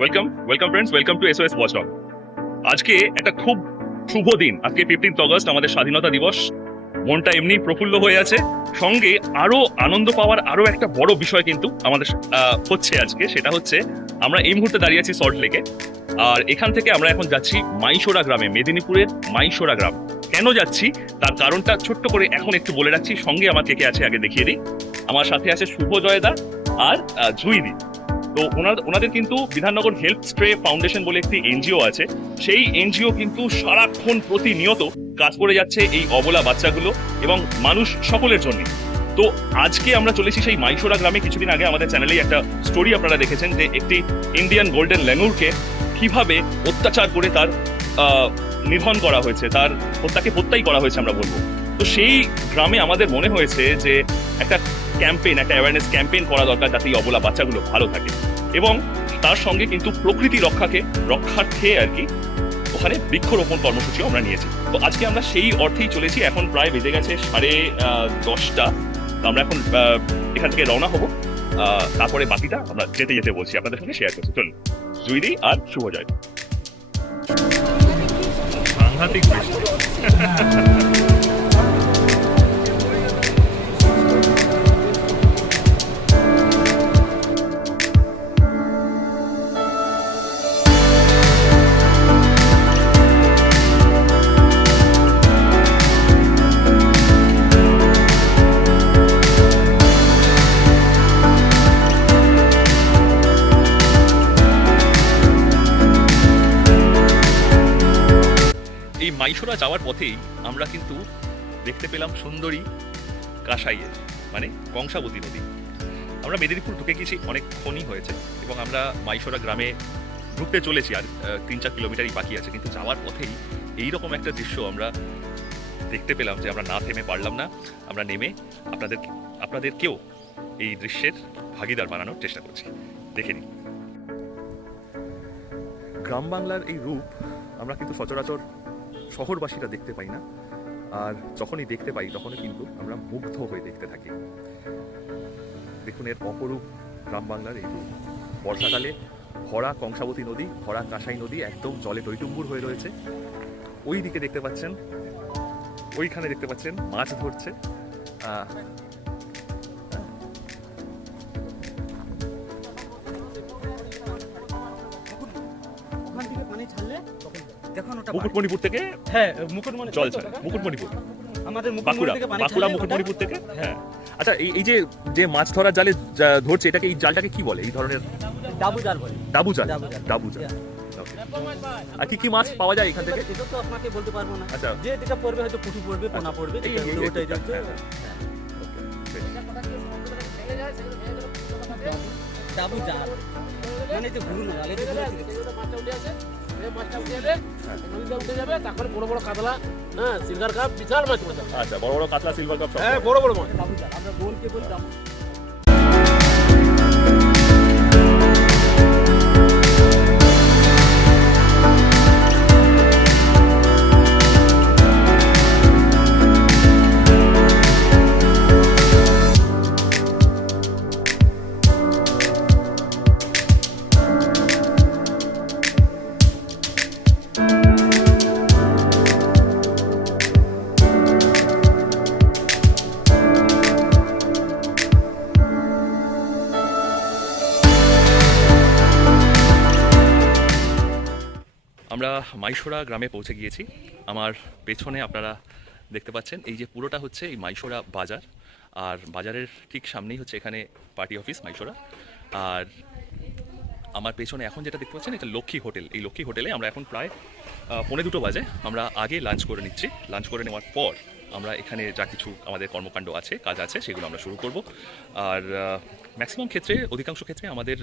Welcome welcome friends welcome to আজকে একটা খুব শুভ দিন। আজকে ফিফটিন্থ অগস্ট আমাদের স্বাধীনতা দিবস। মনটা এমনি প্রফুল্ল হয়ে আছে। সঙ্গে আনন্দ পাওয়ার একটা বড় বিষয় কিন্তু আমাদের হচ্ছে আজকে। সেটা হচ্ছে, আমরা এই মুহূর্তে দাঁড়িয়ে আছি সল্ট লেকে আর এখান থেকে আমরা এখন যাচ্ছি মাইশোরা গ্রামে, মেদিনীপুরের মাইশোরা গ্রাম। কেন যাচ্ছি? তার কারণটা ছোট্ট করে এখন একটু বলে রাখছি। সঙ্গে আমার কে কে আছে আগে দেখিয়ে দিই। আমার সাথে আছে শুভ জয়দা আর জুইদি তো ওনাদের কিন্তু বিধাননগর হেল্প স্ট্রে ফাউন্ডেশন বলে একটি এনজিও আছে। সেই এনজিও কিন্তু সারাক্ষণ প্রতিনিয়ত কাজ করে যাচ্ছে এই অবলা বাচ্চাগুলো এবং মানুষ সকলের জন্য। তো আজকে আমরা চলেছি সেই মাইশোরা গ্রামে। কিছুদিন আগে আমাদের চ্যানেলেই একটা স্টোরি আপনারা দেখেছেন যে একটি ইন্ডিয়ান গোল্ডেন ল্যাঙ্গুরকে কীভাবে অত্যাচার করে তার নিধন করা হয়েছে, তার হত্যাকে হত্যাই করা হয়েছে আমরা বলব। তো সেই গ্রামে আমাদের মনে হয়েছে যে একটা ক্যাম্পেইন, একটা অ্যাওয়ারনেস ক্যাম্পেইন করা দরকার যাতে এই অবলা বাচ্চাগুলো ভালো থাকে। এবং তার সঙ্গে কিন্তু প্রকৃতি রক্ষাকে, রক্ষার্থে আর কি, ওখানে বৃক্ষরোপণ কর্মসূচি আমরা নিয়েছি। তো আজকে আমরা সেই অর্থেই চলেছি, এখন প্রায় বেজে গেছে সাড়ে দশটা। তো আমরা এখন এখান থেকে রওনা হব। তারপরে বাকিটা আমরা যেতে যেতে বলছি আপনাদের সঙ্গে শেয়ার করছি। চলুন, জুইদি আর শুভজয়। সাংঘাতিক বৃষ্টি। মাইশোরা যাওয়ার পথেই আমরা কিন্তু দেখতে পেলাম সুন্দরী কাসাইয়ের মানে কংসাবতী নদী। আমরা মেদিনীপুর ঢুকে গেছি অনেকক্ষণই হয়েছে এবং আমরা মাইশোরা গ্রামে ঢুকতে চলেছি, আর তিন চার কিলোমিটারই বাকি আছে। কিন্তু যাওয়ার পথেই এইরকম একটা দৃশ্য আমরা দেখতে পেলাম যে আমরা না থেমে পারলাম না, আমরা নেমে আপনাদের, আপনাদেরকেও এই দৃশ্যের ভাগিদার বানানোর চেষ্টা করছি। দেখে নিন। গ্রাম বাংলার এই রূপ আমরা কিন্তু সচরাচর শহরবাসীরা দেখতে পাই না। আর যখনই দেখতে পাই, তখনই কিন্তু আমরা মুগ্ধ হয়ে দেখতে থাকি। দেখুন, এর অপরূপ গ্রাম বাংলার এই বর্ষাকালে ভরা কংসাবতী নদী ভরা কাঁসাই নদী একদম জলে টইটুম্বুর হয়ে রয়েছে। ওই দিকে দেখতে পাচ্ছেন, ওইখানে দেখতে পাচ্ছেন মাছ ধরছে। ওখান থেকে পানি ছাড়লে দেখুন ওটা মুকুটমণিপুর থেকে হ্যাঁ মুকুটমণি জল ছাড়ে মুকুটমণিপুর। আমাদের বাঁকুড়া মুকুটমণি থেকে পানি বাঁকুড়া মুকুটমণিপুর থেকে হ্যাঁ। আচ্ছা এই এই যে যে মাছ ধরার জালে যা- ধরছে এটাকে এই জালটাকে কি বলে? এই ধরনের ডাবু জাল বলে ডাবু জাল ডাবু জাল। আর কি কি মাছ পাওয়া যায় এখান থেকে? এটা তো আপনাকে বলতে পারব না। আচ্ছা। যে যেটা পড়বে হয়তো পুটু পড়বে পোনা পড়বে ওটাই হ্যাঁ, হ্যাঁ। ডাবু জাল মানে যে ঘুরুনো জাল ঘুরে তারপরে বড় বড় কাতলা হ্যাঁ সিলভার কাপ বিশাল মাছ আচ্ছা বড় বড় কাতলা সিলভার কাপ হ্যাঁ বড় বড় মাছ। আমরা বলকে বলি মাইশোরা গ্রামে পৌঁছে গিয়েছি। আমার পেছনে আপনারা দেখতে পাচ্ছেন, এই যে পুরোটা হচ্ছে এই মাইশোরা বাজার। আর বাজারের ঠিক সামনেই হচ্ছে এখানে পার্টি অফিস মাইশোরা। আর আমার পেছনে এখন যেটা দেখতে পাচ্ছেন, এটা লক্ষ্মী হোটেল। এই লক্ষ্মী হোটেলে আমরা এখন প্রায় পৌনে দুটো বাজে। আমরা আগে লাঞ্চ করে নিচ্ছি। লাঞ্চ করে নেওয়ার পর আমরা এখানে যা কিছু আমাদের কর্মকাণ্ড আছে, কাজ আছে, সেগুলো আমরা শুরু করব। আর ম্যাক্সিমাম ক্ষেত্রে, অধিকাংশ ক্ষেত্রে আমাদের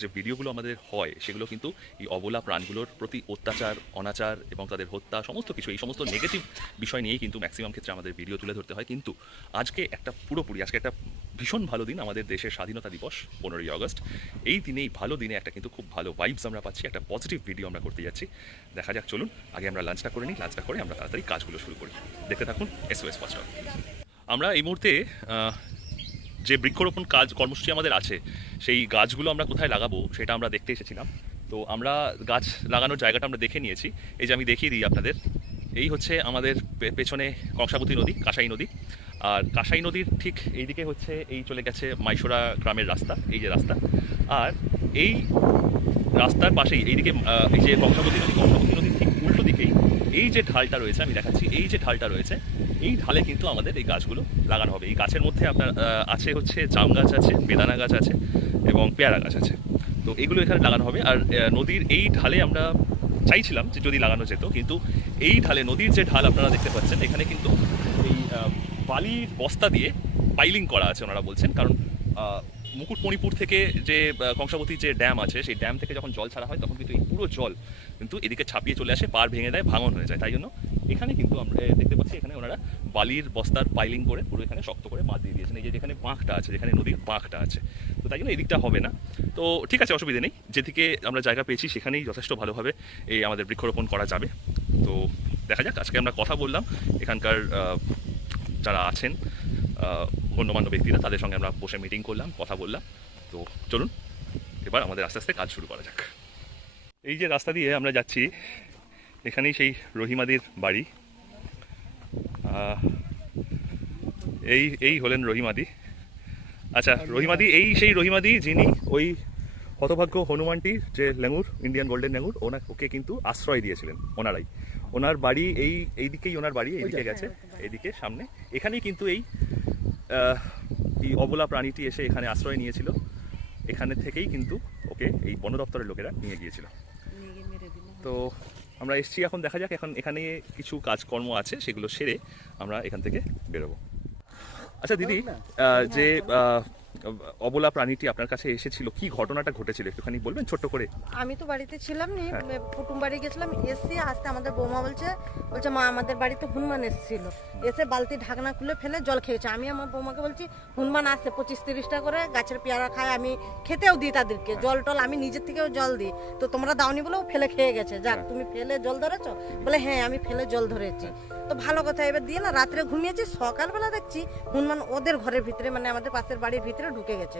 যে ভিডিওগুলো আমাদের হয়, সেগুলো কিন্তু এই অবলা প্রাণগুলোর প্রতি অত্যাচার, অনাচার এবং তাদের হত্যা, সমস্ত কিছু, এই সমস্ত নেগেটিভ বিষয় নিয়েই কিন্তু ম্যাক্সিমাম ক্ষেত্রে আমাদের ভিডিও তুলে ধরতে হয়। কিন্তু আজকে একটা পুরোপুরি, আজকে একটা ভীষণ ভালো দিন আমাদের দেশের স্বাধীনতা দিবস, পনেরোই আগস্ট। এই দিনে ভালো দিনে একটা কিন্তু খুব ভালো ভাইবস আমরা পাচ্ছি, একটা পজিটিভ ভিডিও আমরা করতে যাচ্ছি। দেখা যাক, চলুন, আগে আমরা লাঞ্চটা করে নিই লাঞ্চটা করে আমরা তাড়াতাড়ি কাজগুলো শুরু করি। দেখতে থাকুন এস ফার্স্ট আমরা এই মুহূর্তে যে বৃক্ষরোপণ কাজ কর্মসূচি আমাদের আছে, সেই গাছগুলো আমরা কোথায় লাগাবো সেটা আমরা দেখতে এসেছিলাম। তো আমরা গাছ লাগানোর জায়গাটা আমরা দেখে নিয়েছি। এই যে আমি দেখিয়ে দিই আপনাদের। এই হচ্ছে আমাদের পেছনে কংসাবতী নদী কাঁসাই নদী। আর কাঁসাই নদীর ঠিক এইদিকে হচ্ছে এই চলে গেছে মাইশোরা গ্রামের রাস্তা, এই যে রাস্তা। আর এই রাস্তার পাশেই এইদিকে এই যে কংসাবতী নদী, কংসাবতী নদীর ঠিক উল্টো দিকেই এই যে ঢালটা রয়েছে, আমি দেখাচ্ছি, এই যে ঢালটা রয়েছে এই ঢালে কিন্তু আমাদের এই গাছগুলো লাগানো হবে। এই গাছের মধ্যে আপনার আছে হচ্ছে জাম গাছ আছে, বেদানা গাছ আছে এবং পেয়ারা গাছ আছে। তো এগুলো এখানে লাগানো হবে। আর নদীর এই ঢালে আমরা চাইছিলাম যে যদি লাগানো যেত, কিন্তু এই ঢালে, নদীর যে ঢাল আপনারা দেখতে পাচ্ছেন, এখানে কিন্তু এই বালির বস্তা দিয়ে পাইলিং করা আছে ওনারা বলছেন। কারণ মুকুটমণিপুর থেকে যে কংসাবতী যে ড্যাম আছে, সেই ড্যাম থেকে যখন জল ছাড়া হয়, তখন কিন্তু এই পুরো জল কিন্তু এদিকে ছাপিয়ে চলে আসে, পার ভেঙে দেয়, ভাঙন হয়ে যায়। তাই জন্য এখানে কিন্তু আমরা দেখতে পাচ্ছি এখানে ওনারা বালির বস্তার পাইলিং করে পুরো এখানে শক্ত করে বাঁধ দিয়ে দিয়েছেন। এই যে যেখানে বাঁকটা আছে, যেখানে নদীর বাঁকটা আছে। তো তাই জন্য এদিকটা হবে না। তো ঠিক আছে, অসুবিধা নেই। যেদিকে আমরা জায়গা পেয়েছি, সেখানেই যথেষ্ট ভালোভাবে এই আমাদের বৃক্ষরোপণ করা যাবে। তো দেখা যাক, আজকে আমরা কথা বললাম। এখানকার যারা আছেন গণ্যমান্য ব্যক্তিরা, তাদের সঙ্গে আমরা বসে মিটিং করলাম, কথা বললাম। তো চলুন, এবার আমাদের আস্তে আস্তে কাজ শুরু করা যাক। এই যে রাস্তা দিয়ে আমরা যাচ্ছি, এখানেই সেই রহিমাদির বাড়ি। এই এই হলেন রহিমাদি। আচ্ছা রহিমাদি এই সেই রহিমাদি যিনি ওই হতভাগ্য হনুমানটির যে লেঙুর ইন্ডিয়ান গোল্ডেন লেঙুর ওনা ওকে কিন্তু আশ্রয় দিয়েছিলেন ওনারাই। ওনার বাড়ি এই এইদিকেই ওনার বাড়ি এইদিকে গেছে এইদিকে সামনে। এখানেই কিন্তু এই অবলা প্রাণীটি এসে এখানে আশ্রয় নিয়েছিল। এখানে থেকেই কিন্তু ওকে এই বন দপ্তরের লোকেরা নিয়ে গিয়েছিল। তো আমরা এসছি এখন দেখা যাক এখন এখানে কিছু কাজকর্ম আছে সেগুলো সেরে আমরা এখান থেকে বেরোবো। আচ্ছা দিদি যে অবলা প্রাণীটি আপনার কাছে এসেছিল। কি ঘটনাটা ঘটেছিল? একটুখানি বলবেন ছোট্ট করে। আমি তো বাড়িতে ছিলাম নি হ্যাঁ। কুটুম বাড়ি গেছিলাম এসে আসতে আমাদের বৌমা বলছে বলছে মা আমাদের বাড়িতে হনুমান এসেছিল। এসে বালতি ঢাকনা খুলে ফেলে জল খেয়েছে। আমি আমার বৌমাকে বলছি হনুমান আসছে পঁচিশ তিরিশটা করে গাছের পেয়ারা খায় আমি খেতেও দিই তাদেরকে। জল টল আমি নিজের থেকেও জল দিই। তো তোমরা দাওনি বলেও ফেলে খেয়ে গেছে। যাক তুমি ফেলে জল ধরেছো? বলে হ্যাঁ আমি ফেলে জল ধরেছি। তো ভালো কথা এবার দিয়ে না রাত্রে ঘুমিয়েছি সকালবেলা দেখছি হনুমান ওদের ঘরের ভিতরে মানে আমাদের পাশের বাড়ির ভিতরে ঢুকে গেছে।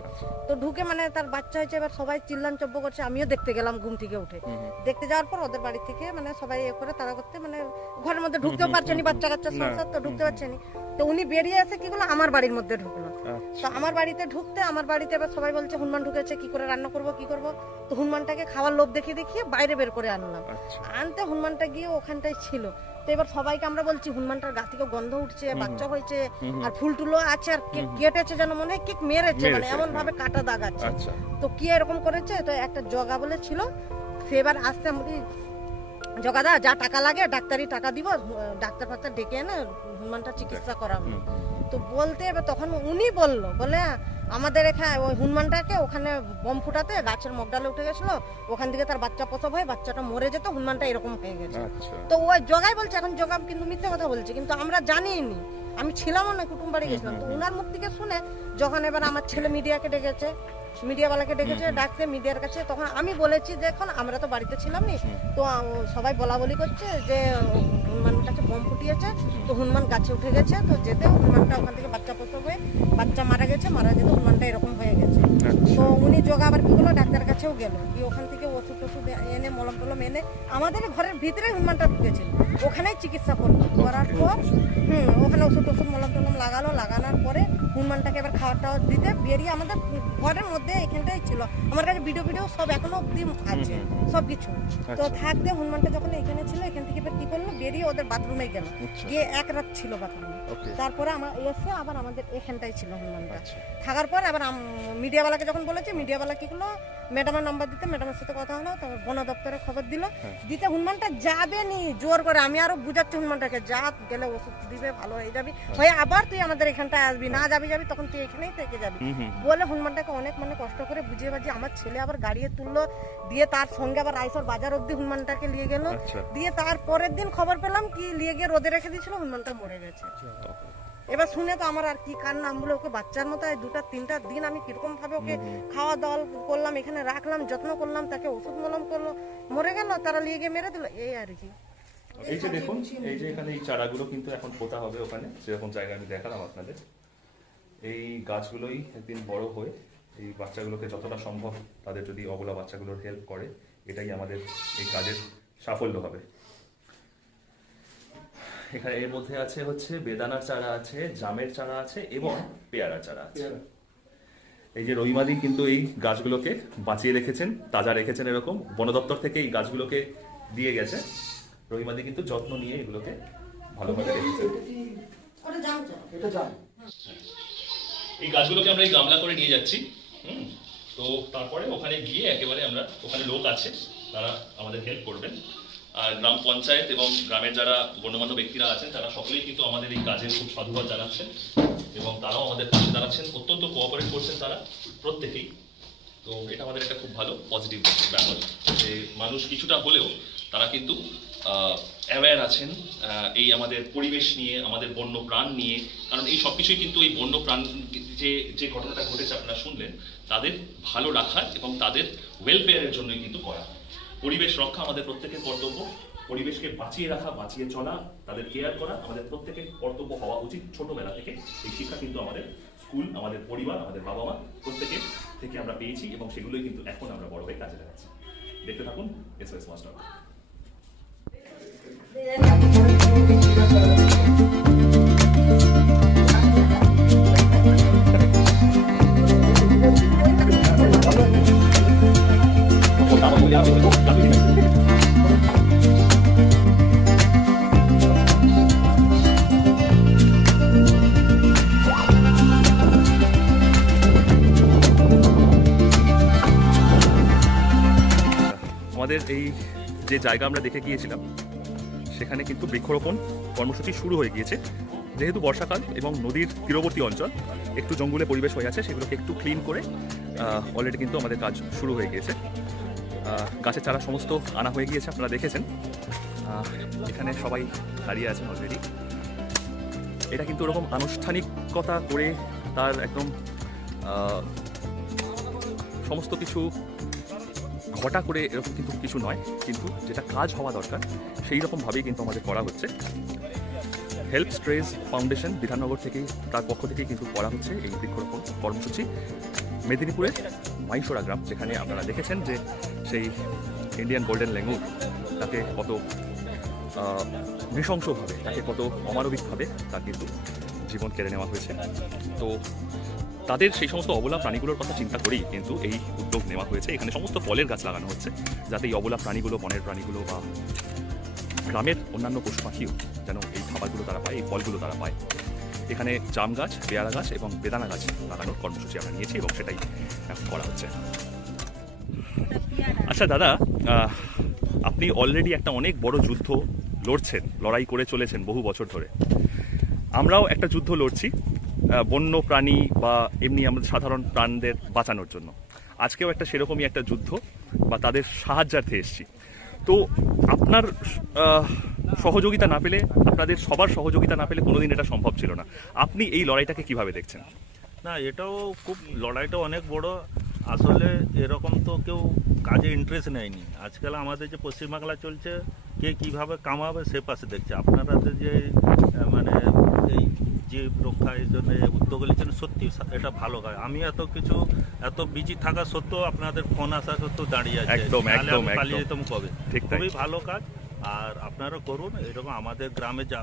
তো ঢুকে মানে তার বাচ্চা হয়েছে এবার সবাই চিল্লান চব্য করছে আমিও দেখতে গেলাম ঘুম থেকে উঠে। দেখতে যাওয়ার পর ওদের বাড়ি থেকে মানে সবাই এ করে তারা করতে মানে ঘরের মধ্যে ঢুকতেও পারছে নি বাচ্চা কাচ্চা সংসার তো ঢুকতে পারছে নি। তো উনি বেরিয়ে এসে কি করল? আমার বাড়ির মধ্যে ঢুকলো। তো আমার বাড়িতে ঢুকতে আমার বাড়িতে এবার সবাই বলছে হনুমান ঢুকেছে কি করে রান্না করব কি করব? তো হনুমানটাকে খাওয়ার লোভ দেখিয়ে দেখিয়ে বাইরে বের করে আনলাম। আচ্ছা। আনতে হনুমানটা গিয়ে ওখানটায় ছিল। তো এবার সবাইকে আমরা বলছি হনুমানটার গা থেকে গন্ধ উঠছে বাচ্চা হয়েছে আর ফুল টুলো আছে আর কেটেছে যেন মনে হয় কেক মেরেছে মানে এমন হ্যাঁ। ভাবে কাটা দাগ আছে। আচ্ছা। তো কি এরকম করেছে তো একটা জগা বলে ছিল সে এবার আসতে আমি জগাদা যা টাকা লাগে ডাক্তারি টাকা দিব ডাক্তার ফাক্তার ডেকে এনে হনুমানটা চিকিৎসা করাবো। তো বলতে এবার তখন উনি বলল বলে আমাদের এখানে ওই হনুমানটাকে ওখানে বম ফুটাতে গাছের মগডালে উঠে গেছিল ওখান থেকে তার বাচ্চা প্রসব হয় বাচ্চাটা মরে যেত হনুমানটা এরকম হয়ে গেছে। আচ্ছা। তো ওই জগাই বলছে এখন জগাম কিন্তু মিথ্যে কথা বলছে কিন্তু আমরা জানিনি আমি ছিলামও না কুটুম বাড়ি গেছিলাম। তো উনার মুখ থেকে শুনে যখন এবার আমার ছেলে মিডিয়াকে ডেকেছে মিডিয়াওয়ালাকে ডেকেছে ডাকতে মিডিয়ার কাছে তখন আমি বলেছি যে এখন আমরা তো বাড়িতে ছিলাম নি। তো সবাই বলা বলি করছে যে হনুমানের কাছে বোম ফুটিয়েছে। তো হনুমান গাছে উঠে গেছে তো যেতে হনুমানটা ওখান থেকে বাচ্চা প্রসব হয়ে বাচ্চা মারা গেছে মারা যেতে হনুমানটা এরকম হয়ে গেছে। তো উনি যোগা আবার কি করল? ডাক্তার কাছেও গেল। কি ওখান থেকে ওষুধ এনে মলম টলম এনে আমাদের ঘরের ভিতরে হনুমানটা ঢুকেছিল। ওখানেই চিকিৎসা করল করার পর হুম ওখানে ওষুধ টষুধ মলম টলম লাগালো লাগানোর পরে হনুমানটাকে এবার খাওয়ার টাওয়ার দিতে বেরিয়ে আমাদের ঘরের মধ্যে এখানটাই ছিল। আমার কাছে ভিডিও ভিডিও সব এখনও অব্দি আছে সব কিছু। তো থাকতে হনুমানটা যখন এখানে ছিল এখান থেকে এবার কি করল? বেরিয়ে ওদের বাথরুমে গেল। আচ্ছা। গিয়ে এক রাত ছিল বাথরুমে তারপরে আমার এসে আবার আমাদের এখানটাই ছিল হনুমানটা। আচ্ছা। থাকার পর আবার মিডিয়াওয়ালাকে যখন বলেছে মিডিয়াওয়ালা কি করল ম্যাডামের নাম্বার দিতে ম্যাডামের সাথে কথা হলো তারপর বন দপ্তরে খবর দিল। হ্যাঁ। দিতে হনুমানটা যাবে নি জোর করে। আমি আরও বুঝাচ্ছি হনুমানটাকে যা গেলে ওষুধ দিবে ভালো হয়ে যাবি। হয়ে আবার তুই আমাদের এখানটায় আসবি। না যাবি যাবি তখন তুই এখানেই থেকে যাবি। বলে হনুমানটাকে অনেক মানে কষ্ট করে বুঝিয়ে বাজিয়ে আমার ছেলে আবার গাড়িয়ে তুললো। দিয়ে তার সঙ্গে আবার রাইসর বাজার অব্দি হনুমানটাকে নিয়ে গেল। আচ্ছা। দিয়ে তার পরের দিন খবর পেলাম কি নিয়ে গিয়ে রোদে রেখে দিয়েছিল হনুমানটা মরে গেছে। এবার শুনে তো আমার আর কি কার নাম বলে ওকে বাচ্চার মতো দুটা তিনটা দিন আমি কীরকম ভাবে ওকে খাওয়া দাওয়া করলাম এখানে রাখলাম যত্ন করলাম তাকে ওষুধ মলম করল মরে গেল তারা নিয়ে গিয়ে মেরে দিল এই আর কি। এই যে দেখুন এই যে এখানে এই চারাগুলো কিন্তু এখন পোতা হবে ওখানে যেরকম জায়গা আমি দেখালাম আপনাদের। এই গাছগুলোই একদিন বড় হয়ে এই বাচ্চাগুলোকে যতটা সম্ভব তাদের যদি অবলা বাচ্চাগুলোর হেল্প করে এটাই আমাদের এই কাজের সাফল্য হবে। এখানে এর মধ্যে আছে হচ্ছে বেদানার চারা আছে জামের চারা আছে এবং পেয়ারার চারা আছে। এই যে রহিমাদি কিন্তু এই গাছগুলোকে বাঁচিয়ে রেখেছেন তাজা রেখেছেন এরকম। বন দপ্তর থেকে এই গাছগুলোকে দিয়ে গেছে। রহিমাদি কিন্তু যত্ন নিয়ে এগুলোকে ভালোভাবে রেখেছেন। ওটা এটা এই গাছগুলোকে আমরা এই গামলা করে নিয়ে যাচ্ছি হুম? তো তারপরে ওখানে গিয়ে একেবারে আমরা ওখানে লোক আছে তারা আমাদের হেল্প করবেন। আর গ্রাম পঞ্চায়েত এবং গ্রামের যারা গণ্যমান্য ব্যক্তিরা আছেন, তারা সকলেই কিন্তু আমাদের এই কাজে খুব সাধুবাদ জানাচ্ছেন এবং তারাও আমাদের পাশে দাঁড়াচ্ছেন। অত্যন্ত কোঅপারেট করছেন তারা প্রত্যেকেই। তো এটা আমাদের একটা খুব ভালো পজিটিভ ব্যাপার যে মানুষ কিছুটা হলেও তারা কিন্তু অ্যাওয়্যার আছেন এই আমাদের পরিবেশ নিয়ে, আমাদের বন্য প্রাণ নিয়ে। কারণ এই সব কিছুই কিন্তু এই বন্য প্রাণ যে যে ঘটনাটা ঘটেছে আপনারা শুনলেন, তাদের ভালো রাখার এবং তাদের ওয়েলফেয়ারের জন্যই কিন্তু করা। পরিবেশ রক্ষা আমাদের প্রত্যেকের কর্তব্য। পরিবেশকে বাঁচিয়ে রাখা, বাঁচিয়ে চলা, তাদের কেয়ার করা আমাদের প্রত্যেকের কর্তব্য হওয়া উচিত ছোটবেলা থেকে। এই শিক্ষা কিন্তু আমাদের স্কুল আমাদের পরিবার, আমাদের বাবা মা প্রত্যেকের থেকে আমরা পেয়েছি এবং সেগুলোই কিন্তু এখন আমরা বড় হয়ে কাজে লাগাচ্ছি। দেখতে থাকুন এস এস মাস্টার আমাদের এই যে জায়গা আমরা দেখে গিয়েছিলাম, সেখানে কিন্তু বৃক্ষরোপণ কর্মসূচি শুরু হয়ে গিয়েছে। যেহেতু বর্ষাকাল এবং নদীর তীরবর্তী অঞ্চল, একটু জঙ্গলে পরিবেশ হয়ে আছে, সেগুলোকে একটু ক্লিন করে অলরেডি কিন্তু আমাদের কাজ শুরু হয়ে গিয়েছে। গাছের চারা সমস্ত আনা হয়ে গিয়েছে, আপনারা দেখেছেন। এখানে সবাই দাঁড়িয়ে আছেন অলরেডি এটা কিন্তু ওরকম আনুষ্ঠানিকতা করে তার একদম সমস্ত কিছু ঘটা করে এরকম কিন্তু কিছু নয়, কিন্তু যেটা কাজ হওয়া দরকার, সেই রকমভাবেই কিন্তু আমাদের করা হচ্ছে। হেল্প স্ট্রেস ফাউন্ডেশন বিধাননগর থেকেই, তার পক্ষ থেকেই কিন্তু করা হচ্ছে এই বৃক্ষরোপণ কর্মসূচি। মেদিনীপুরের মাইশোরা গ্রাম, যেখানে আপনারা দেখেছেন যে সেই ইন্ডিয়ান গোল্ডেন ল্যাঙ্গুর তাকে কত নৃশংসভাবে, তাকে কত অমানবিকভাবে তার কিন্তু জীবন কেড়ে নেওয়া হয়েছে। তো তাদের সেই সমস্ত অবলা প্রাণীগুলোর কথা চিন্তা করেই কিন্তু এই উদ্যোগ নেওয়া হয়েছে। এখানে সমস্ত ফলের গাছ লাগানো হচ্ছে, যাতে এই অবলা প্রাণীগুলো, বনের প্রাণীগুলো বা গ্রামের অন্যান্য পশু পাখিও যেন খাবারগুলো তারা পায়, এই ফলগুলো তারা পায়। এখানে জাম গাছ, পেয়ারা গাছ এবং বেদানা গাছ লাগানোর কর্মসূচি আমরা নিয়েছি এবং সেটাই করা হচ্ছে। আচ্ছা দাদা আপনি অলরেডি একটা অনেক বড় যুদ্ধ লড়ছেন, লড়াই করে চলেছেন বহু বছর ধরে। আমরাও একটা যুদ্ধ লড়ছি বন্য প্রাণী বা এমনি আমাদের সাধারণ প্রাণদের বাঁচানোর জন্য। আজকেও একটা সেরকমই একটা যুদ্ধ বা তাদের সাহায্যার্থে এসেছি। তো আপনার সহযোগিতা না পেলে আপনাদের সবার সহযোগিতা না পেলে কোনোদিন এটা সম্ভব ছিল না। আপনি এই লড়াইটাকে কীভাবে দেখছেন? না এটাও খুব লড়াইটা অনেক বড়। আসলে এরকম তো কেউ কাজে ইন্টারেস্ট নেয়নি। আজকাল আমাদের যে পশ্চিমবাংলা চলছে কে কীভাবে কামাবে সে পাশে দেখছে। আপনারা যে মানে এই যে রক্ষা এই জন্য উদ্যোগ নিয়েছেন সত্যি এটা ভালো কাজ। আমি এত কিছু এত বিজি থাকা সত্ত্বেও আপনাদের ফোন আসা সত্ত্বেও দাঁড়িয়ে আছে। একদম, একদম, পালিয়ে। যেতাম কবে? ঠিক খুবই ভালো কাজ। আর আপনারা করুন এরকম আমাদের গ্রামে যা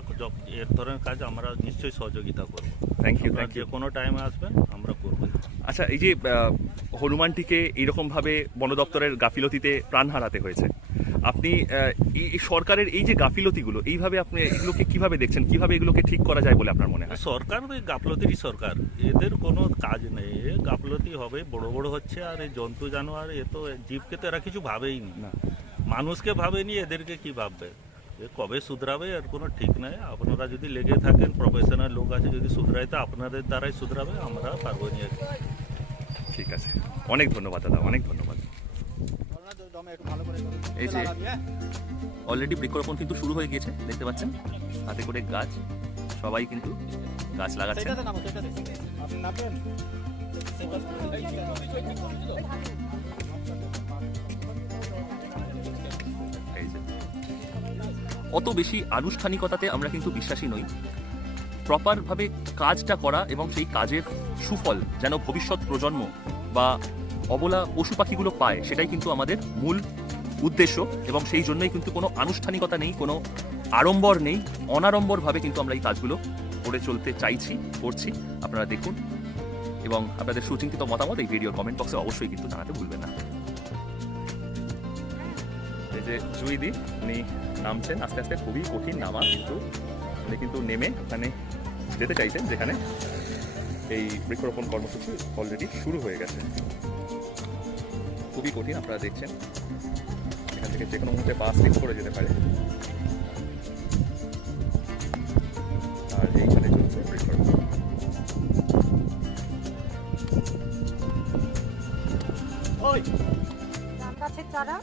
এর ধরনের কাজ আমরা নিশ্চয়ই সহযোগিতা করব। থ্যাংক ইউ থ্যাংক যে ইউ কোনো টাইমে আসবেন আমরা করব। আচ্ছা এই যে হনুমানটিকে এইরকমভাবে বন দপ্তরের গাফিলতিতে প্রাণ হারাতে হয়েছে আপনি এই সরকারের এই যে গাফিলতিগুলো এইভাবে আপনি এগুলোকে কীভাবে দেখছেন? কীভাবে এগুলোকে ঠিক করা যায় বলে আপনার মনে হয়? সরকার ওই গাফলতিরই সরকার এদের কোনো কাজ নেই। গাফলতি হবে বড় বড় হচ্ছে আর এই জন্তু জানোয়ার এ তো জীবকে তো এরা কিছু ভাবেই না। মানুষকে ভাবেনি এদেরকে কি ভাববে? এ কবে শুধরাবে? এর কোনো ঠিক নাই। আপনারা যদি লেগে থাকেন প্রফেশনাল লোক আছে যদি শুধরাইতে আপনাদের দ্বারাই শুধরাবে আমরা পারব নিয়ে ঠিক আছে। অনেক ধন্যবাদ দাদা অনেক ধন্যবাদ। দমে একটু ভালো করে করুন। এই যে-? অলরেডি বৃক্ষরোপণ কিন্তু শুরু হয়ে গিয়েছে দেখতে পাচ্ছেন? হাতে করে গাছ সবাই কিন্তু গাছ লাগাচ্ছেন। অত বেশি আনুষ্ঠানিকতাতে আমরা কিন্তু বিশ্বাসী নই। প্রপারভাবে কাজটা করা এবং সেই কাজের সুফল যেন ভবিষ্যৎ প্রজন্ম বা অবলা পশু পাখিগুলো পায়, সেটাই কিন্তু আমাদের মূল উদ্দেশ্য এবং সেই জন্যই কিন্তু কোনো আনুষ্ঠানিকতা নেই, কোনো আড়ম্বর নেই, অনাড়ম্বরভাবে কিন্তু আমরা এই কাজগুলো করে চলতে চাইছি, করছি। আপনারা দেখুন এবং আপনাদের সুচিন্তিত মতামত এই ভিডিওর কমেন্ট বক্সে অবশ্যই কিন্তু জানাতে ভুলবেন না। যে জুইদি উনি নামছেন। আস্তে আস্তে খুবই কঠিন নামা কিন্তু উনি কিন্তু নেমে ওখানে যেতে চাইছেন যেখানে এই বৃক্ষরোপণ কর্মসূচি অলরেডি শুরু হয়ে গেছে। খুবই কঠিন আপনারা দেখছেন। এখান থেকে যে কোনো মুহূর্তে বাস স্লিপ করে যেতে পারে। আর এইখানে চলছে বৃক্ষরোপণ। গাছের চারা?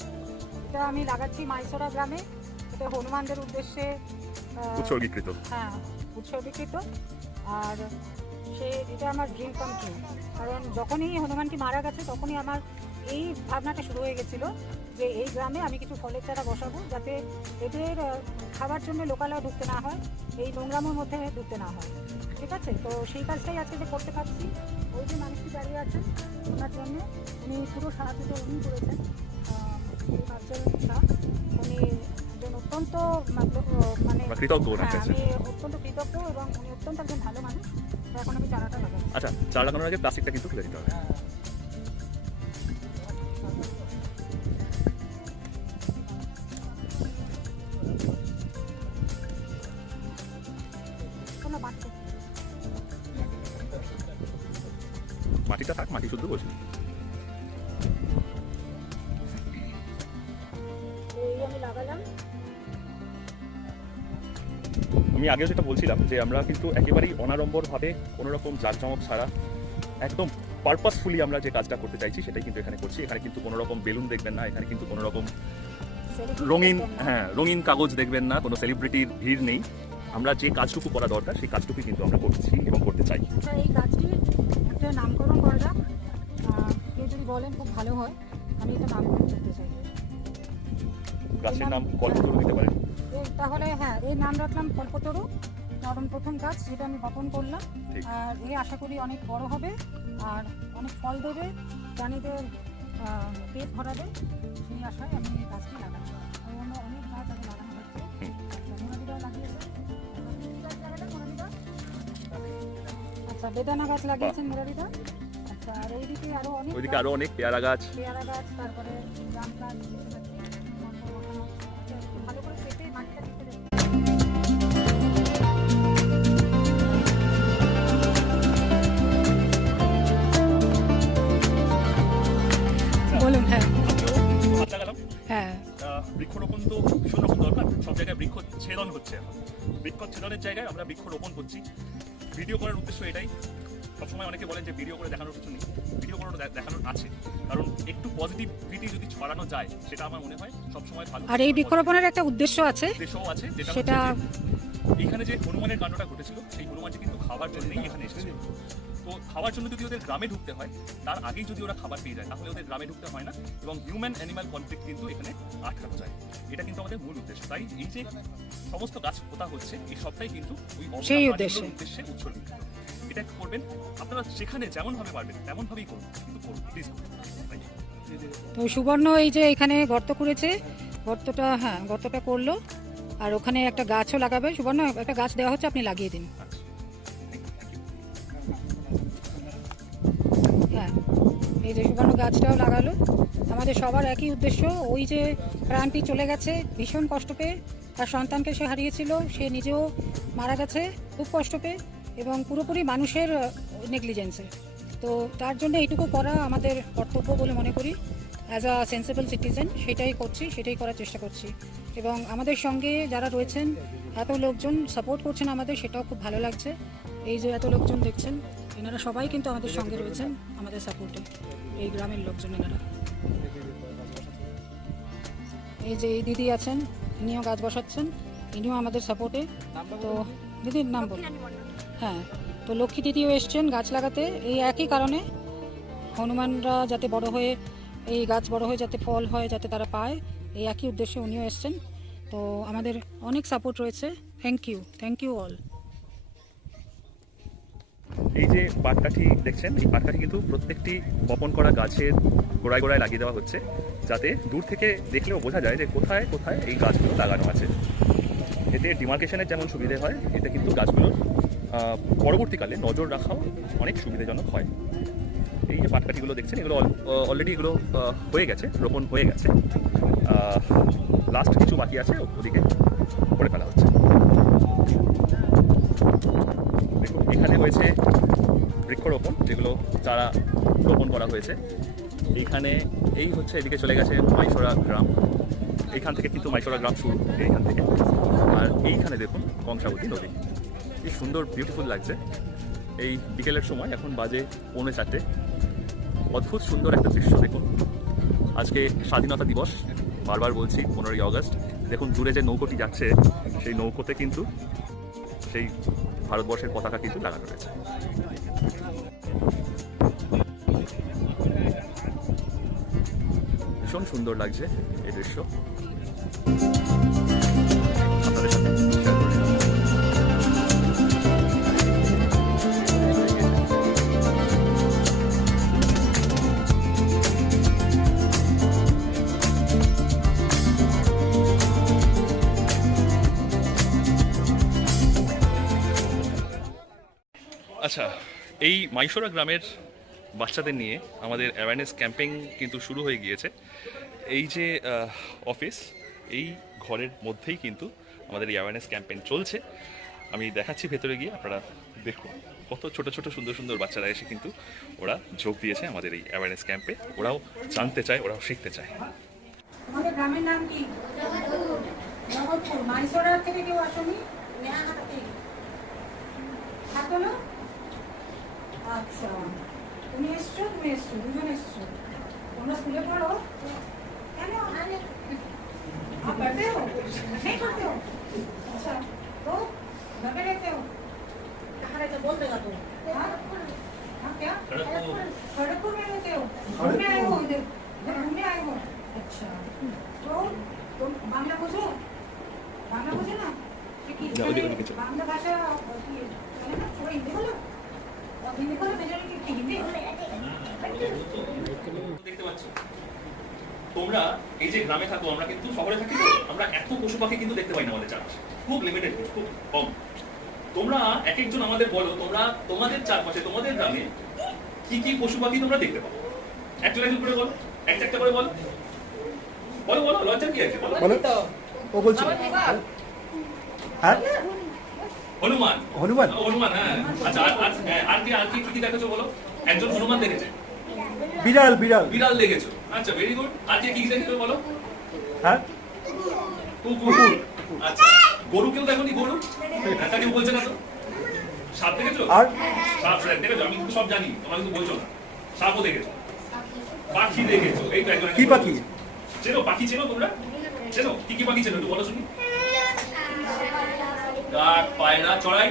এটা আমি লাগাচ্ছি মাইসোরা গ্রামে। এটা হনুমানদের উদ্দেশ্যে উৎসর্গীকৃত। হ্যাঁ উৎসর্গীকৃত। আর সে এটা আমার ড্রিম কাম ট্রু কারণ যখনই হনুমানটি মারা গেছে তখনই আমার এই ভাবনাটা শুরু হয়ে গেছিল যে এই গ্রামে আমি কিছু ফলের চারা বসাবো যাতে এদের খাবার জন্য লোকালয় ঢুকতে না হয় এই নোংরামের মধ্যে ঢুকতে না হয়। ঠিক আছে? তো সেই কাজটাই আজকে যে করতে পারছি। ওই যে মানুষটি দাঁড়িয়ে আছেন ওনার জন্য উনি পুরো সাহায্যটা উনি করেছেন। উনি একজন অত্যন্ত মানে আমি অত্যন্ত কৃতজ্ঞ এবং উনি অত্যন্ত একজন ভালো মানুষ এখন আমি আচ্ছা চারা লাগানোর আগে প্লাস্টিকটা কিন্তু ফেলে দিতে হবে। আমি আগেও যেটা বলছিলাম যে আমরা কিন্তু একেবারেই অনাড়ম্বরভাবে কোনো রকম জাঁকজমক ছাড়া একদম পারপাসফুলি আমরা যে কাজটা করতে চাইছি সেটাই কিন্তু এখানে করছি। এখানে কিন্তু কোনো রকম বেলুন দেখবেন না এখানে কিন্তু কোনো রকম রঙিন হ্যাঁ রঙিন কাগজ দেখবেন না কোনো সেলিব্রিটির ভিড় নেই। আমরা যে কাজটুকু করা দরকার সেই কাজটুকুই কিন্তু আমরা করছি এবং করতে চাই। আচ্ছা এই একটা নামকরণ করা যাক। কেউ যদি বলেন খুব ভালো হয় আমি এটা নামকরণ করতে চাই। গাছের নাম কল্পতরু দিতে পারেন। তাহলে হ্যাঁ এই নাম রাখলাম কল্পতরু। কারণ প্রথম গাছ যেটা আমি বপন করলাম। আর এ আশা করি অনেক বড় হবে আর অনেক ফল দেবে প্রাণীদের পেট ভরাবে। সেই আশায় আমি এই গাছটি লাগালাম। আর অন্য অনেক গাছ আমি লাগানো হচ্ছে লাগিয়েছে? আচ্ছা বেদানা গাছ লাগিয়েছেন মুরারিদা আচ্ছা আর ওইদিকে আরও অনেক ওইদিকে আরও অনেক পেয়ারা গাছ। পেয়ারা গাছ তারপরে জাম গাছ। হ্যাঁ। বৃক্ষরোপণ তো ভীষণ রকম দরকার সব জায়গায় বৃক্ষ ছেদন হচ্ছে বৃক্ষ ছেদনের জায়গায় আমরা বৃক্ষরোপণ করছি। ভিডিও করার উদ্দেশ্য এটাই। সবসময় অনেকে বলেন যে ভিডিও করে দেখানোর কিছু নেই। ভিডিও করে দেখানোর আছে। কারণ একটু পজিটিভিটি যদি ছড়ানো যায় সেটা আমার মনে হয় সবসময় ভালো আর এই বৃক্ষরোপণের একটা উদ্দেশ্য আছে। উদ্দেশ্যও আছে যেটা সেটা এখানে যে হনুমানের কাণ্ডটা ঘটেছিল সেই হনুমানটি কিন্তু খাবার জন্যই এখানে এসেছিল তো খাওয়ার জন্য যদি ওদের গ্রামে ঢুকতে হয় তার আগেই যদি ওরা খাবার পেয়ে যায় তাহলে ওদের গ্রামে ঢুকতে হয় না এবং হিউম্যান অ্যানিমাল কনফ্লিক্ট কিন্তু এখানে আটকানো যায়। এটা কিন্তু আমাদের মূল উদ্দেশ্য। তাই এই যে সমস্ত গাছ পোতা হচ্ছে এই সবটাই কিন্তু ওই উদ্দেশ্যে। উৎসর্গিত এটা করবেন? আপনারা সেখানে যেমনভাবে পারবেন তেমনভাবেই করুন। কিন্তু করুন প্লিজ করুন। তো সুবর্ণ এই যে এখানে গর্ত করেছে গর্তটা হ্যাঁ গর্তটা করল আর ওখানে একটা গাছও লাগাবে। সুবর্ণ একটা গাছ দেওয়া হচ্ছে আপনি লাগিয়ে দিন। গাছটাও লাগালো। আমাদের সবার একই উদ্দেশ্য, ওই যে প্রাণটি চলে গেছে, ভীষণ কষ্ট পেয়ে। তার সন্তানকে সে হারিয়েছিল, সে নিজেও মারা গেছে, খুব কষ্ট পেয়ে এবং পুরোপুরি মানুষের নেগলিজেন্সে তো তার জন্য এইটুকু করা আমাদের কর্তব্য বলে মনে করি। অ্যাজ আ সেন্সেবল সিটিজেন সেটাই করছি, সেটাই করার চেষ্টা করছি। এবং আমাদের সঙ্গে যারা রয়েছেন, এত লোকজন সাপোর্ট করছেন আমাদের, সেটাও খুব ভালো লাগছে। এই যে এত লোকজন দেখছেন, এনারা সবাই কিন্তু আমাদের সঙ্গে রয়েছেন, আমাদের সাপোর্টে এই গ্রামের লোকজন এনারা। এই যে এই দিদি আছেন, ইনিও গাছ বসাচ্ছেন, ইনিও আমাদের সাপোর্টে। তো দিদির নাম বলুন। হ্যাঁ তো লক্ষ্মী দিদিও এসছেন গাছ লাগাতে। এই একই কারণে হনুমানরা যাতে বড় হয়ে, এই গাছ বড় হয়ে যাতে ফল হয়, যাতে তারা পায়, এই একই উদ্দেশ্যে উনিও এসছেন। তো আমাদের অনেক সাপোর্ট রয়েছে। Thank you thank you all. এই যে পাটকাঠি দেখছেন, এই পাটকাঠি কিন্তু প্রত্যেকটি বপন করা গাছের গোড়ায় গোড়ায় লাগিয়ে দেওয়া হচ্ছে, যাতে দূর থেকে দেখলেও বোঝা যায় যে কোথায় কোথায় এই গাছগুলো লাগানো আছে। এতে ডিমার্কেশনের যেমন সুবিধে হয়, এতে কিন্তু গাছগুলোর পরবর্তীকালে নজর রাখাও অনেক সুবিধাজনক হয়। এই যে পাটকাঠিগুলো দেখছেন, এগুলো অলরেডি এগুলো হয়ে গেছে, রোপণ হয়ে গেছে। লাস্ট কিছু বাকি আছে, ওদিকে করে ফেলা হচ্ছে। এখানে হয়েছে বৃক্ষরোপণ, যেগুলো চারা রোপণ করা হয়েছে। এইখানে এই হচ্ছে এদিকে চলে গেছে মাইসোরা গ্রাম। এইখান থেকে কিন্তু মাইসোরা গ্রাম শুরু, এইখান থেকে। আর এইখানে দেখুন কংসাবতী নদী। কি সুন্দর বিউটিফুল লাগছে। এই বিকেলের সময় এখন বাজে পৌনে চারটে। অদ্ভুত সুন্দর একটা দৃশ্য দেখুন। আজকে স্বাধীনতা দিবস, বারবার বলছি, পনেরোই আগস্ট। দেখুন দূরে যে নৌকোটি যাচ্ছে, সেই নৌকোতে কিন্তু সেই ভারতবর্ষের পতাকা কিন্তু লাগানো রয়েছে ভীষণ সুন্দর লাগছে এই দৃশ্য। আচ্ছা এই মাইসোরা গ্রামের বাচ্চাদের নিয়ে আমাদের অ্যাওয়ারনেস ক্যাম্পেইন কিন্তু শুরু হয়ে গিয়েছে। এই যে অফিস এই ঘরের মধ্যেই কিন্তু আমাদের এই অ্যাওয়ারনেস ক্যাম্পেইন চলছে। আমি দেখাচ্ছি ভেতরে গিয়ে, আপনারা দেখুন কত ছোট ছোট সুন্দর সুন্দর বাচ্চারা এসে কিন্তু ওরা যোগ দিয়েছে আমাদের এই অ্যাওয়ারনেস ক্যাম্পে ওরাও জানতে চায়, ওরাও শিখতে চায়। তোমাদের গ্রামের নাম কি? থেকে কেউ আসনি? আচ্ছা তুমি এসছো তুমি এসছো দুজন এসছো তোমরা স্কুলে পড়ো কেন आप पढ़ते हो नहीं पढ़ते हो अच्छा तो घर में रहते हो বলতে গেল हाँ हाँ क्या खड़गपुर में रहते हो घूमने आए हो इधर इधर घूमने आए हो अच्छा तो तुम बांग्ला बोझो बांग्ला बोझो ना কি না, ওদিকে, ওদিকে চলো। বাংলা ভাষা কি জানে না সবাই হিন্দি বলো দেখতে পাচ্ছ। তোমরা এই যে গ্রামে থাকো আমরা কিন্তু শহরে থাকি তো আমরা এত পশু পাখি কিন্তু দেখতে পাই না আমাদের চারপাশে। খুব লিমিটেড খুব কম। তোমরা এক একজন আমাদের বলো তোমরা তোমাদের চারপাশে তোমাদের গ্রামে কি কি পশু পাখি তোমরা দেখতে পাবো একজন একজন করে বলো একটা একটা করে বলো। বলো বলো লজ্জা কি আছে? বলো। বলো ও বলছি। হ্যাঁ? হনুমান। হনুমান? হনুমান হ্যাঁ। আচ্ছা আর আর হ্যাঁ, কি আর কি কি দেখেছ বলো? একজন হনুমান দেখেছে। বিড়াল বিড়াল। বিড়াল দেখেছ। আচ্ছা ভেরি গুড আর কে কি দেখেছ বলো? হ্যাঁ? কুকুর। আচ্ছা গরু কেউ দেখোনি? গরু? একটা কেউ বলছে না তো? সাপ দেখেছ? আর? সাপ স্যার দেখেছ। আমি কিন্তু সব জানি তোমরা কিন্তু বলছো না। সাপও দেখেছ। পাখি দেখেছ। এই তো একজন কি পাখি? চেনো পাখি চেনো তোমরা? চেনো? কি কি পাখি চেনো একটু বলো শুনি। কাক পায়রা চড়াই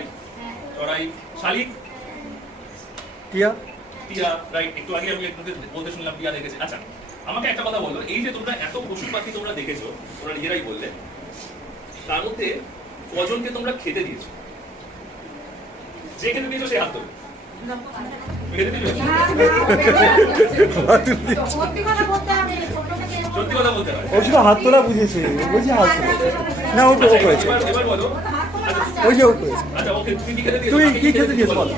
চড়াই শালিক টিয়া টিয়া রাইট একটু আগে আমি একটু বলতে শুনলাম টিয়া দেখেছে আচ্ছা আমাকে একটা কথা বলো এই যে তোমরা এত পশু পাখি তোমরা দেখেছ তোমরা নিজেরাই বললে তার মধ্যে কজনকে তোমরা খেতে দিয়েছ যে খেতে দিয়েছ সে হাত তোলো সত্যি কথা বলতে হয় ও শুধু হাত তোলা বুঝেছে বলছি হাত না ও আচ্ছা, করেছে এবার বলো ওই যে ওকে তুমি কি খেতে দিয়েছ বল?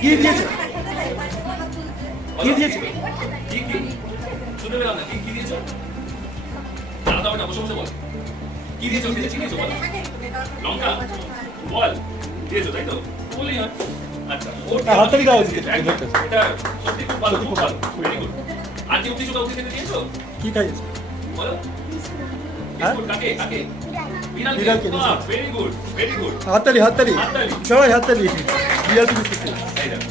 কি দিয়েছে। কি দিয়েছ কি দিয়েছ লঙ্কা বল দিয়েছ তাই তো বলি না ওর হাততালি দাও ওদিকে, একদম। দেখতে। এটা সত্যি খুব ভালো খুব ভালো ভেরি গুড আর কি কিছু কাউকে খেতে দিয়েছ কি খাইয়েছে বলো? কাকে কাকে বিড়ালকে বিড়ালকে দিয়েছ। ভেরি গুড ভেরি গুড হাততালি হাততালি। সবাই হাততালি। বিড়াল কি এই দেখো।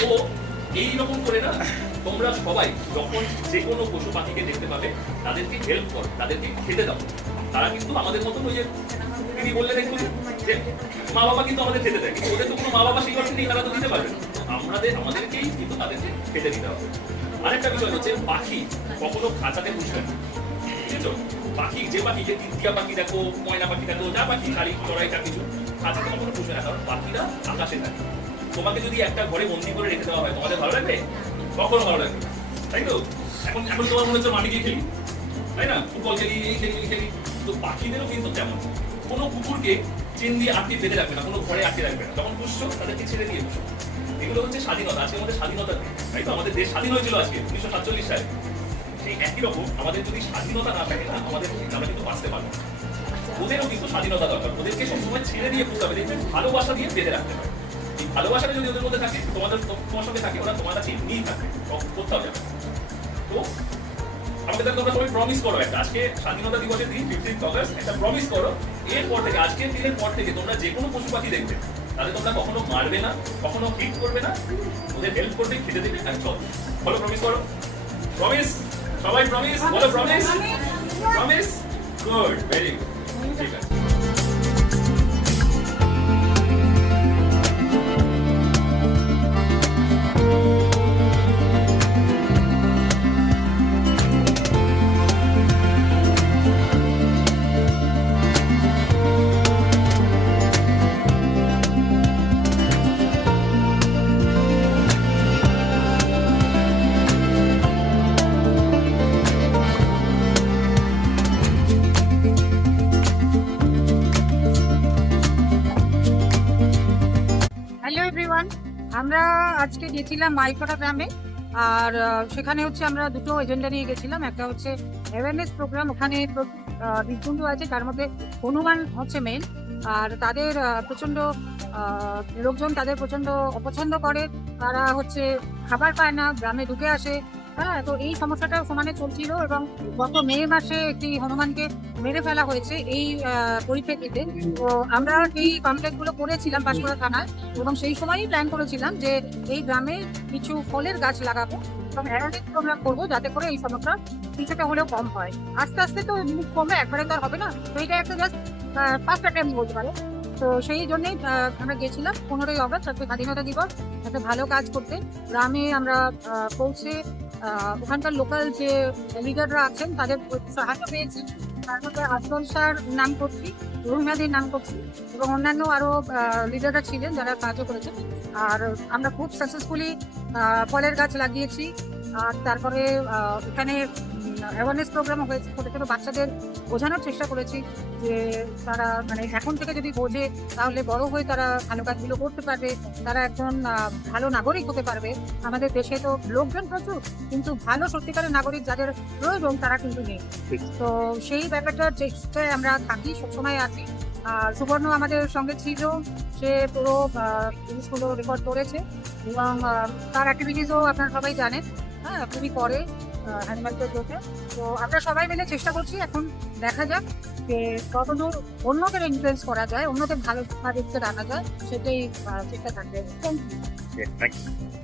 তো এইরকম করে না তোমরা সবাই যখন যে কোনো পশু পাখিকে দেখতে পাবে তাদেরকে হেল্প করো তাদেরকে খেতে দাও। তারা কিন্তু আমাদের মতন ওই যে তিনি বললে দেখুন যে মা বাবা কিন্তু আমাদের খেতে দেয় কিন্তু ওদের তো কোনো মা বাবা সেই অর্থে নেই তারা তো দিতে পারবে। আমাদের আমাদেরকেই কিন্তু তাদেরকে খেতে দিতে হবে। আরেকটা বিষয় হচ্ছে পাখি কখনো খাঁচাতে পুষবে না। বুঝেছ? পাখি যে পাখি যে টিয়া পাখি দেখো ময়না পাখি দেখো যা পাখি শাড়ি, চড়াই, যা কিছু খাঁচাতে কখনো পুষবে না কারণ পাখিরা আকাশে থাকে। তোমাকে যদি একটা ঘরে বন্দি করে রেখে দেওয়া হয়, তোমাদের ভালো লাগবে? কখনো ভালো লাগবে তাই তো? এখন এখন তোমার মনে হচ্ছে মাটি দিয়ে খেলি। তাই না? ফুটবল খেলি, এই খেলি এই খেলি। তো পাখিদেরও কিন্তু তেমন। কোনো কুকুরকে চেন দিয়ে আটকে বেঁধে রাখবে না, কোনো ঘরে আটকে রাখবে না। যখন পুষছো তাদেরকে ছেড়ে দিয়ে পুষো এগুলো হচ্ছে স্বাধীনতা আজকে আমাদের স্বাধীনতা তাই তো? আমাদের দেশ স্বাধীন হয়েছিল আজকে, উনিশশো সাতচল্লিশ সালে। সেই একই রকম আমাদের যদি স্বাধীনতা না থাকে না আমাদের আমরা কিন্তু বাঁচতে পারব ওদেরও কিন্তু স্বাধীনতা দরকার। ওদেরকে সবসময় ছেড়ে দিয়ে পুষতে হবে। দেখবেন ভালোবাসা দিয়ে বেঁধে রাখতে হবে এই ভালোবাসাটা যদি ওদের মধ্যে থাকে তোমাদের তোমার সঙ্গে থাকে ওরা তোমার কাছে এমনিই থাকবে ক- কোথাও যাবে তো আমাকে তাহলে তোমরা সবাই প্রমিস করো একটা। আজকে স্বাধীনতা দিবসের দিন ফিফটিন অগস্ট একটা প্রমিস করো। এরপর থেকে আজকের দিনের পর থেকে তোমরা যে কোনো পশু পাখি দেখবে। তাহলে তোমরা কখনো মারবে না কখনো হিট করবে না। ওদের হেল্প করবে খেতে দেবে আর চল। বলো প্রমিস করো। প্রমিস সবাই প্রমিস বলো promise promise good very good ঠিক আছে। আজকে গেছিলাম মাইকোটা গ্রামে। আর সেখানে হচ্ছে আমরা দুটো এজেন্ডা নিয়ে গেছিলাম। একটা হচ্ছে অ্যাওয়ারনেস প্রোগ্রাম ওখানে হৃদপুণ্ড আছে, তার মধ্যে হনুমান হচ্ছে মেন আর তাদের প্রচণ্ড লোকজন তাদের প্রচণ্ড অপছন্দ করে। তারা হচ্ছে খাবার পায় না, গ্রামে ঢুকে আসে। হ্যাঁ তো এই সমস্যাটা সমানে চলছিল এবং গত মে মাসে একটি হনুমানকে মেরে ফেলা হয়েছে এই পরিপ্রেক্ষিতে। তো আমরা এই কমপ্লেনগুলো করেছিলাম পাঁশকুড়া থানায় এবং সেই সময়ই প্ল্যান করেছিলাম যে এই গ্রামে কিছু ফলের গাছ লাগাবো। এবং অ্যারোটিক প্রোগ্রাম করব যাতে করে এই সমস্যা কিছুটা হলেও কম হয়। আস্তে আস্তে তো কমে, একবারে তো হবে না। তো এটা একটা জাস্ট ফার্স্ট অ্যাটেম্প বলতে পারো। তো সেই জন্যই আমরা গেছিলাম পনেরোই অগস্ট, আজকে স্বাধীনতা দিবস। একটা ভালো কাজ করতে। গ্রামে আমরা পৌঁছে ওখানকার লোকাল যে লিডাররা আছেন, তাদের সাহায্য পেয়েছি। তারপরে আজমল স্যার নাম করছি রোহিঙ্গাদের নাম করছি, এবং অন্যান্য আরও লিডাররা ছিলেন যারা কাজও করেছেন। আর আমরা খুব সাকসেসফুলি ফলের গাছ লাগিয়েছি, আর তারপরে এখানে অ্যাওয়ারনেস প্রোগ্রাম হয়েছে। ছোটো ছোটো বাচ্চাদের বোঝানোর চেষ্টা করেছি যে তারা মানে এখন থেকে যদি বোঝে তাহলে বড় হয়ে তারা ভালো কাজগুলো করতে পারবে। তারা একজন ভালো নাগরিক হতে পারবে। আমাদের দেশে তো লোকজন প্রচুর কিন্তু ভালো সত্যিকারের নাগরিক যাদের প্রয়োজন তারা কিন্তু নেই। তো সেই ব্যাপারটার চেষ্টায় আমরা থাকি সবসময় আছি। আর সুবর্ণ আমাদের সঙ্গে ছিল। সে পুরো জিনিসগুলো রেকর্ড করেছে এবং তার অ্যাক্টিভিটিসও আপনারা সবাই জানেন। হ্যাঁ খুবই করে অ্যানিমালদের জন্য তো আমরা সবাই মিলে চেষ্টা করছি, এখন দেখা যাক যে কতদূর অন্যদের ইনফ্লুয়েন্স করা যায়, অন্যদের ভালো ভাবে আনা যায়, সেটাই চেষ্টা থাকবে. Thank you